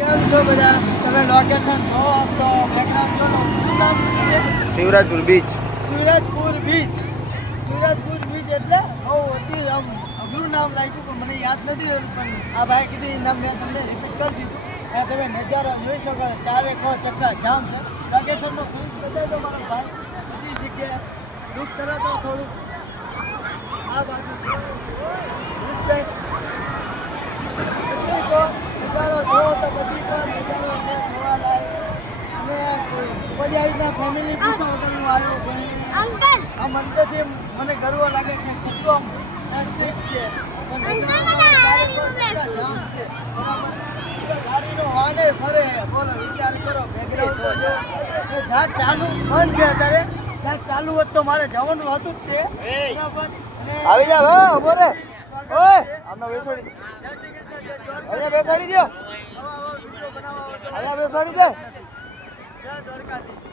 કેમ છો બધા? તમે લોકેશન જો તો બેકગ્રાઉન્ડ જો લો. શું નામ છે? Shivrajpur beach. Shivrajpur beach. Shivrajpur beach એટલે બહુ અતિ આમ અઘરું નામ લાગ્યું પણ મને યાદ નથી રહેતું. પણ આ ભાઈ કીધું એ નામ મેં તમને રિપીટ કરી દીધું. અને તમે નજારો જોઈ શકો છો. ચારે ખો ચક્કા જામ છે. લોકેશનનો ફ્રેન્ડ્સ બતાવી દો મારો ભાઈ. બધી જગ્યાએ લુક કરો તો થોડું આ બાજુ રિસ્પેક્ટ નજારો જોવો તો બધી પણ નજારો છે જોવા લાયક. અને બધી આવી રીતના ફેમિલી પૂછા વગરનું આવ્યો અંકલ આમ અંદરથી મને ગર્વ લાગે કે કેટલું આમ નજદીક છે. ગાડીનો વાને ફરે બોલો વિચાર કરો બેકગ્રાઉન્ડ તો જો જ્યાં ચાલુ બંધ છે અત્યારે. જ્યાં ચાલુ હોત તો મારે જવાનું હતું જ તે બરાબર. આવી જા હો ઉભો રે. ઓય આમાં બેસાડી. અહીંયા બેસાડી દો. અહીંયા બેસાડી દે. જય દ્વારકાધીશ.